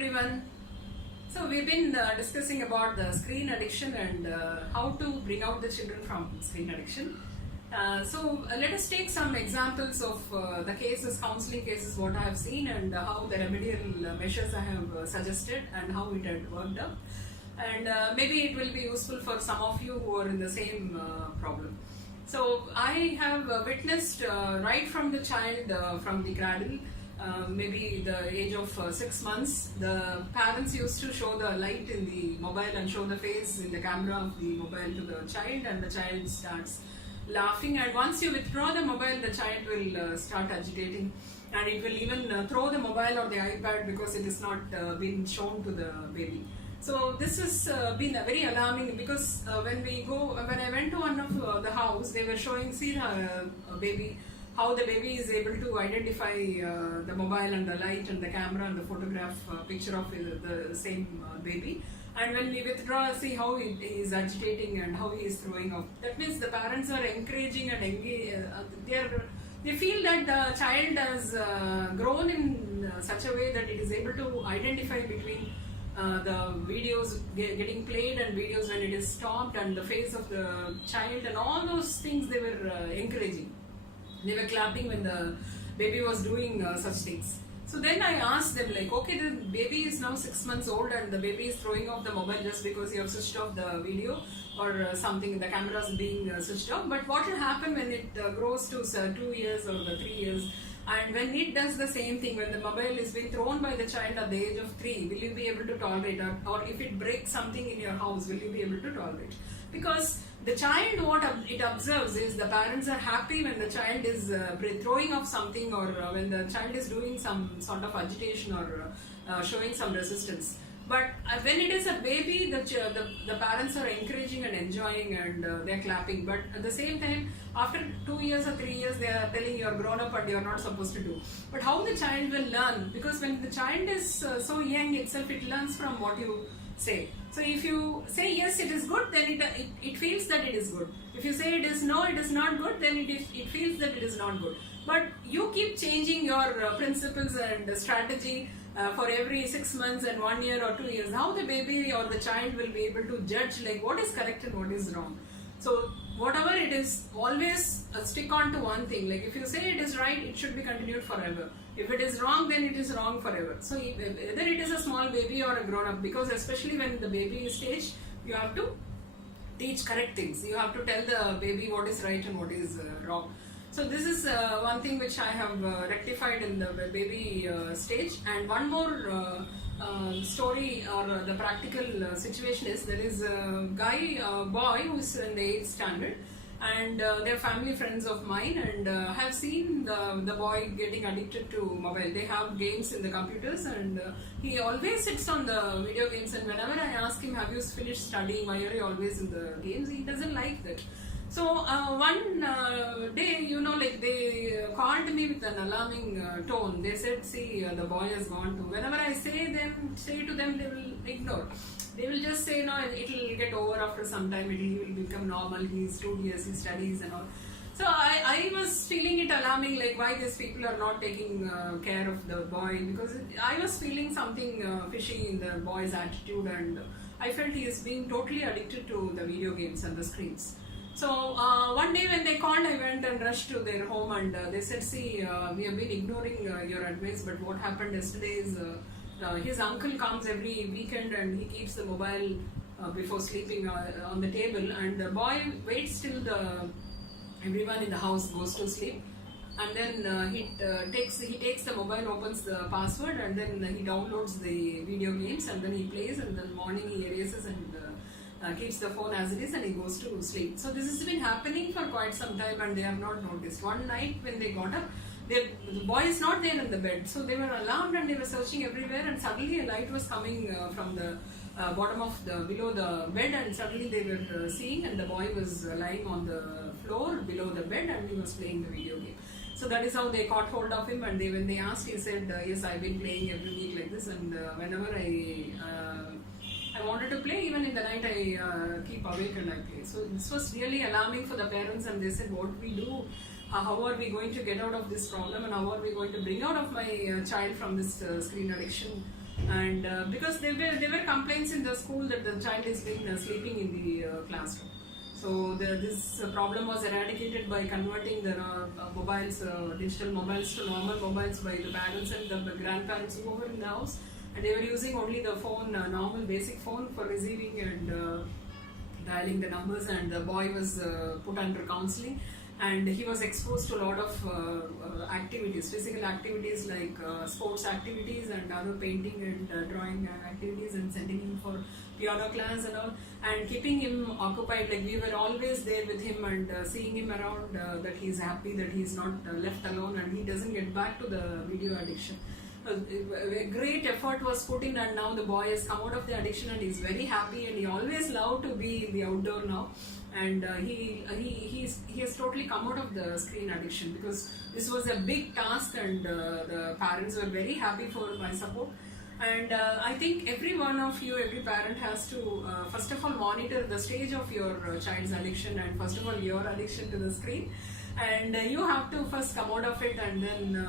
everyone. So we've been discussing about the screen addiction and how to bring out the children from screen addiction. Let us take some examples of the cases, counseling cases, what I have seen and how the remedial measures I have suggested and how it had worked out. And maybe it will be useful for some of you who are in the same problem. So I have witnessed right from the child, from the cradle, maybe the age of 6 months, the parents used to show the light in the mobile and show the face in the camera of the mobile to the child, and the child starts laughing, and once you withdraw the mobile, the child will start agitating, and it will even throw the mobile or the iPad because it is not been shown to the baby. So this has been very alarming because when I went to one of the house, they were showing, see the baby, how the baby is able to identify the mobile and the light and the camera and the photograph picture of the same baby. And when we withdraw, see how he is agitating and how he is throwing off. That means the parents are encouraging and they feel that the child has grown in such a way that it is able to identify between the videos getting played and videos when it is stopped and the face of the child and all those things they were encouraging. They were clapping when the baby was doing such things. So then I asked them like, okay, the baby is now 6 months old and the baby is throwing off the mobile just because you have switched off the video or something, the camera is being switched off. But what will happen when it grows to 2 years or the 3 years? And when it does the same thing, when the mobile is being thrown by the child at the age of 3, will you be able to tolerate it? Or if it breaks something in your house, will you be able to tolerate? Because the child, what it observes is the parents are happy when the child is throwing off something or when the child is doing some sort of agitation or showing some resistance. But when it is a baby, the parents are encouraging and enjoying and they are clapping. But at the same time, after 2 years or 3 years, they are telling you are grown up and you are not supposed to do. But how the child will learn? Because when the child is so young itself, it learns from what you say. So if you say yes, it is good, then it feels that it is good. If you say it is no, it is not good, then it feels that it is not good. But you keep changing your principles and strategy for every 6 months and 1 year or 2 years. How the baby or the child will be able to judge like what is correct and what is wrong. So whatever it is, always stick on to one thing. Like if you say it is right, it should be continued forever. If it is wrong, then it is wrong forever. So whether it is a small baby or a grown up, because especially when the baby is stage, you have to teach correct things. You have to tell the baby what is right and what is wrong. So this is one thing which I have rectified in the baby stage. And one more story or the practical situation is there is a boy who is in the 8th standard, and they're family friends of mine, and have seen the boy getting addicted to mobile. They have games in the computers and he always sits on the video games, and whenever I ask him, have you finished studying, why are you always in the games, he doesn't like that. So one day, they called me with an alarming tone. They said, see, the boy has gone to, whenever I say to them, they will ignore. They will just say, no, it will get over after some time, he will become normal, he is studious, he studies and all. So I was feeling it alarming, like why these people are not taking care of the boy, because I was feeling something fishy in the boy's attitude, and I felt he is being totally addicted to the video games and the screens. So one day when they called, I went and rushed to their home, and they said, see, we have been ignoring your advice, but what happened yesterday is his uncle comes every weekend and he keeps the mobile before sleeping on the table, and the boy waits till everyone in the house goes to sleep, and then he takes the mobile, opens the password, and then he downloads the video games, and then he plays, and then morning he erases and keeps the phone as it is, and he goes to sleep. So this has been happening for quite some time and they have not noticed. One night when they got up, the boy is not there in the bed, so they were alarmed and they were searching everywhere, and suddenly a light was coming from the bottom of below the bed, and suddenly they were seeing, and the boy was lying on the floor below the bed and he was playing the video game. So that is how they caught hold of him, and when they asked, he said, yes, I've been playing every week like this, and whenever I wanted to play, even in the night I keep awake and I play. So this was really alarming for the parents, and they said, what we do, how are we going to get out of this problem, and how are we going to bring out of my child from this screen addiction And because there were complaints in the school that the child is been sleeping in the classroom. So this problem was eradicated by converting the mobiles, digital mobiles to normal mobiles by the parents and the grandparents who were in the house, and they were using only the phone, normal basic phone for receiving and dialing the numbers. And the boy was put under counseling, and he was exposed to a lot of activities, physical activities like sports activities and other painting and drawing activities, and sending him for piano class and all, and keeping him occupied. Like we were always there with him and seeing him around, that he's happy, that he's not left alone, and he doesn't get back to the video addiction. A great effort was put in, and now the boy has come out of the addiction and he's very happy, and he always loved to be in the outdoor now. And he has totally come out of the screen addiction, because this was a big task, and the parents were very happy for my support. And I think every one of you, every parent has to first of all monitor the stage of your child's addiction, and first of all your addiction to the screen, and you have to first come out of it, and then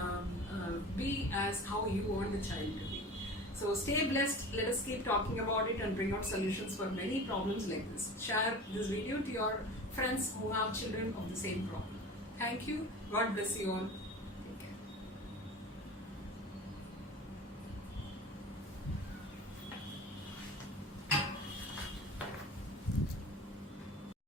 be as how you want the child to be. So stay blessed. Let us keep talking about it and bring out solutions for many problems like this. Share this video to your friends who have children of the same problem. Thank you. God bless you all.